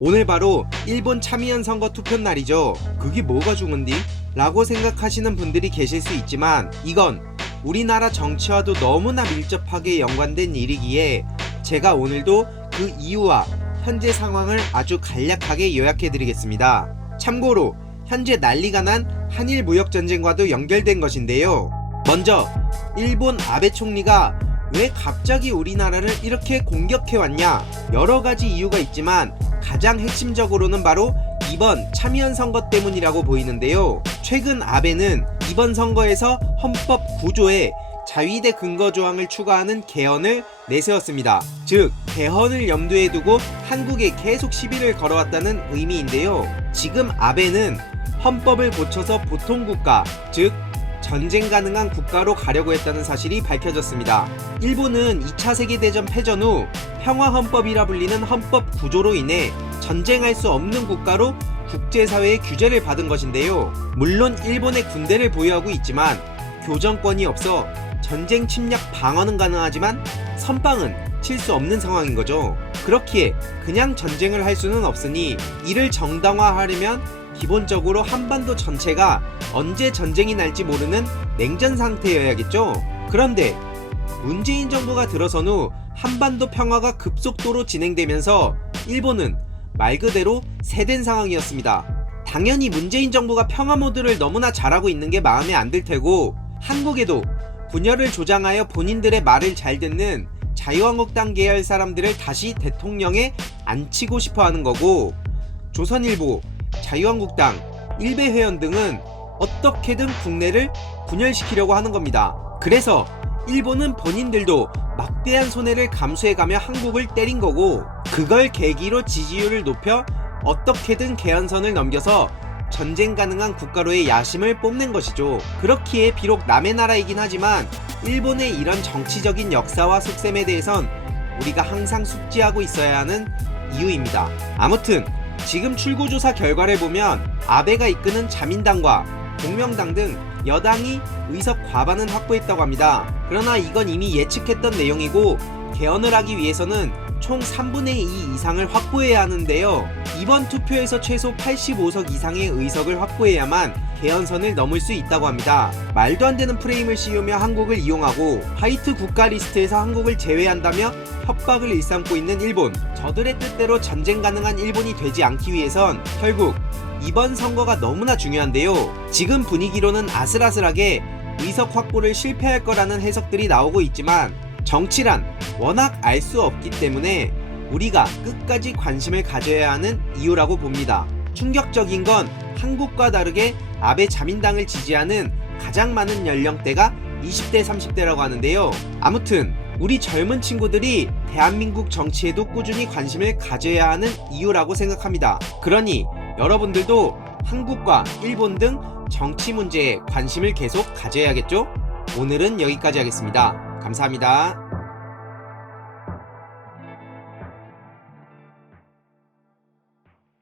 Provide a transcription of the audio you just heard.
오늘 바로 일본 참의원 선거 투표 날이죠. 그게 뭐가 중요한디? 라고 생각하시는 분들이 계실 수 있지만 이건 우리나라 정치와도 너무나 밀접하게 연관된 일이기에 제가 오늘도 그 이유와 현재 상황을 아주 간략하게 요약해 드리겠습니다. 참고로 현재 난리가 난 한일 무역전쟁과도 연결된 것인데요. 먼저 일본 아베 총리가 왜 갑자기 우리나라를 이렇게 공격해왔냐? 여러가지 이유가 있지만 가장 핵심적으로는 바로 이번 참의원 선거 때문이라고 보이는데요. 최근 아베는 이번 선거에서 헌법 9조에 자위대 근거조항을 추가하는 개헌을 내세웠습니다. 즉 개헌을 염두에 두고 한국에 계속 시비를 걸어왔다는 의미인데요. 지금 아베는 헌법을 고쳐서 보통국가, 즉 전쟁 가능한 국가로 가려고 했다는 사실이 밝혀졌습니다. 일본은 2차 세계대전 패전 후 평화헌법이라 불리는 헌법 구조로 인해 전쟁할 수 없는 국가로 국제사회의 규제를 받은 것인데요. 물론 일본의 군대를 보유하고 있지만 교정권이 없어 전쟁 침략 방어는 가능하지만 선빵은 칠 수 없는 상황인 거죠. 그렇기에 그냥 전쟁을 할 수는 없으니 이를 정당화하려면 기본적으로 한반도 전체가 언제 전쟁이 날지 모르는 냉전 상태여야겠죠. 그런데 문재인 정부가 들어선 후 한반도 평화가 급속도로 진행되면서 일본은 말 그대로 새된 상황이었습니다. 당연히 문재인 정부가 평화 모드를 너무나 잘하고 있는 게 마음에 안 들 테고 한국에도 분열을 조장하여 본인들의 말을 잘 듣는 자유한국당 계열 사람들을 다시 대통령에 앉히고 싶어 하는 거고, 조선일보, 자유한국당, 일베회원 등은 어떻게든 국내를 분열시키려고 하는 겁니다. 그래서 일본은 본인들도 막대한 손해를 감수해가며 한국을 때린 거고, 그걸 계기로 지지율을 높여 어떻게든 개헌선을 넘겨서 전쟁 가능한 국가로의 야심을 뽐낸 것이죠. 그렇기에 비록 남의 나라이긴 하지만 일본의 이런 정치적인 역사와 속셈에 대해선 우리가 항상 숙지하고 있어야 하는 이유입니다. 아무튼 지금 출구조사 결과를 보면 아베가 이끄는 자민당과 공명당 등 여당이 의석 과반은 확보했다고 합니다. 그러나 이건 이미 예측했던 내용이고 개헌을 하기 위해서는 총 3분의 2 이상을 확보해야 하는데요. 이번 투표에서 최소 85석 이상의 의석을 확보해야만 개헌선을 넘을 수 있다고 합니다. 말도 안 되는 프레임을 씌우며 한국을 이용하고 화이트 국가 리스트에서 한국을 제외한다며 협박을 일삼고 있는 일본. 저들의 뜻대로 전쟁 가능한 일본이 되지 않기 위해선 결국 이번 선거가 너무나 중요한데요. 지금 분위기로는 아슬아슬하게 의석 확보를 실패할 거라는 해석들이 나오고 있지만 정치란 워낙 알 수 없기 때문에 우리가 끝까지 관심을 가져야 하는 이유라고 봅니다. 충격적인 건 한국과 다르게 아베 자민당을 지지하는 가장 많은 연령대가 20대 30대라고 하는데요. 아무튼 우리 젊은 친구들이 대한민국 정치에도 꾸준히 관심을 가져야 하는 이유라고 생각합니다. 그러니 여러분들도 한국과 일본 등 정치 문제에 관심을 계속 가져야겠죠? 오늘은 여기까지 하겠습니다. 감사합니다.